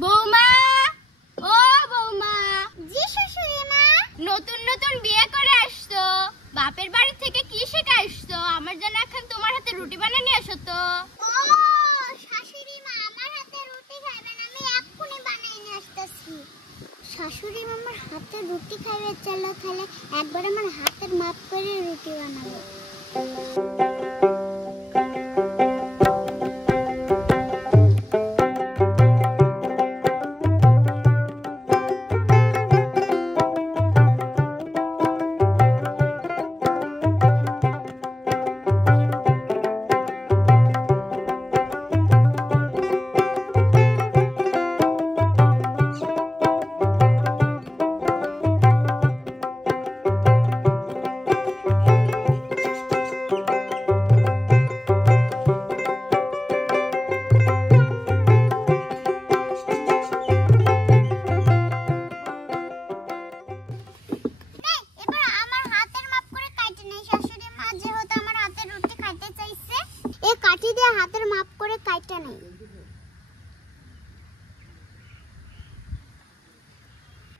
বৌমা, ও বৌমা। জি শাশুড়ি মা। নতুন নতুন বিয়ে করে আসছো, বাপের বাড়ি থেকে কি শিখে আসছো? আমার জন্য এখন তোমার হাতে রুটি বানিয়ে নিয়ে আসো তো। ও শাশুড়ি মা, আমার হাতে রুটি খাবেন, আমি এক্ষুনি বানিয়ে নিয়ে আসতেছি। শাশুড়ি মা আমার হাতে রুটি খাবে, চলো তাহলে একবার আমার হাতের মাপ করে রুটি বানাবো। হাতের মাপ করে কাইটা নেই।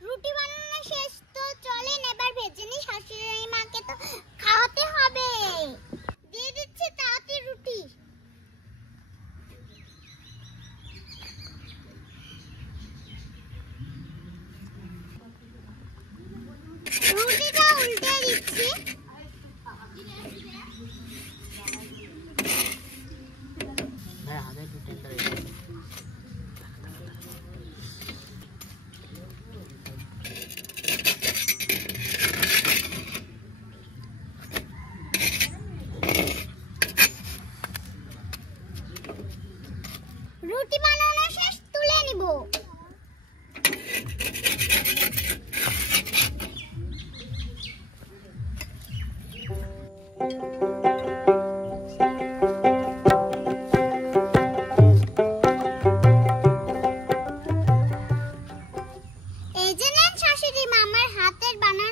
রুটি বানানো শেষ, তো চলেন এবার ভেজে নিই। শাশুড়ি মাকে তো খাওয়াতে হবে। দিয়ে দিচ্ছি তাড়াতাড়ি রুটি। রুটিটা উল্টে দিচ্ছি। রুটি বানানো শেষ, তুলে নিব। এই যে নেন শাশুড়ি মা, আমার হাতের বানানো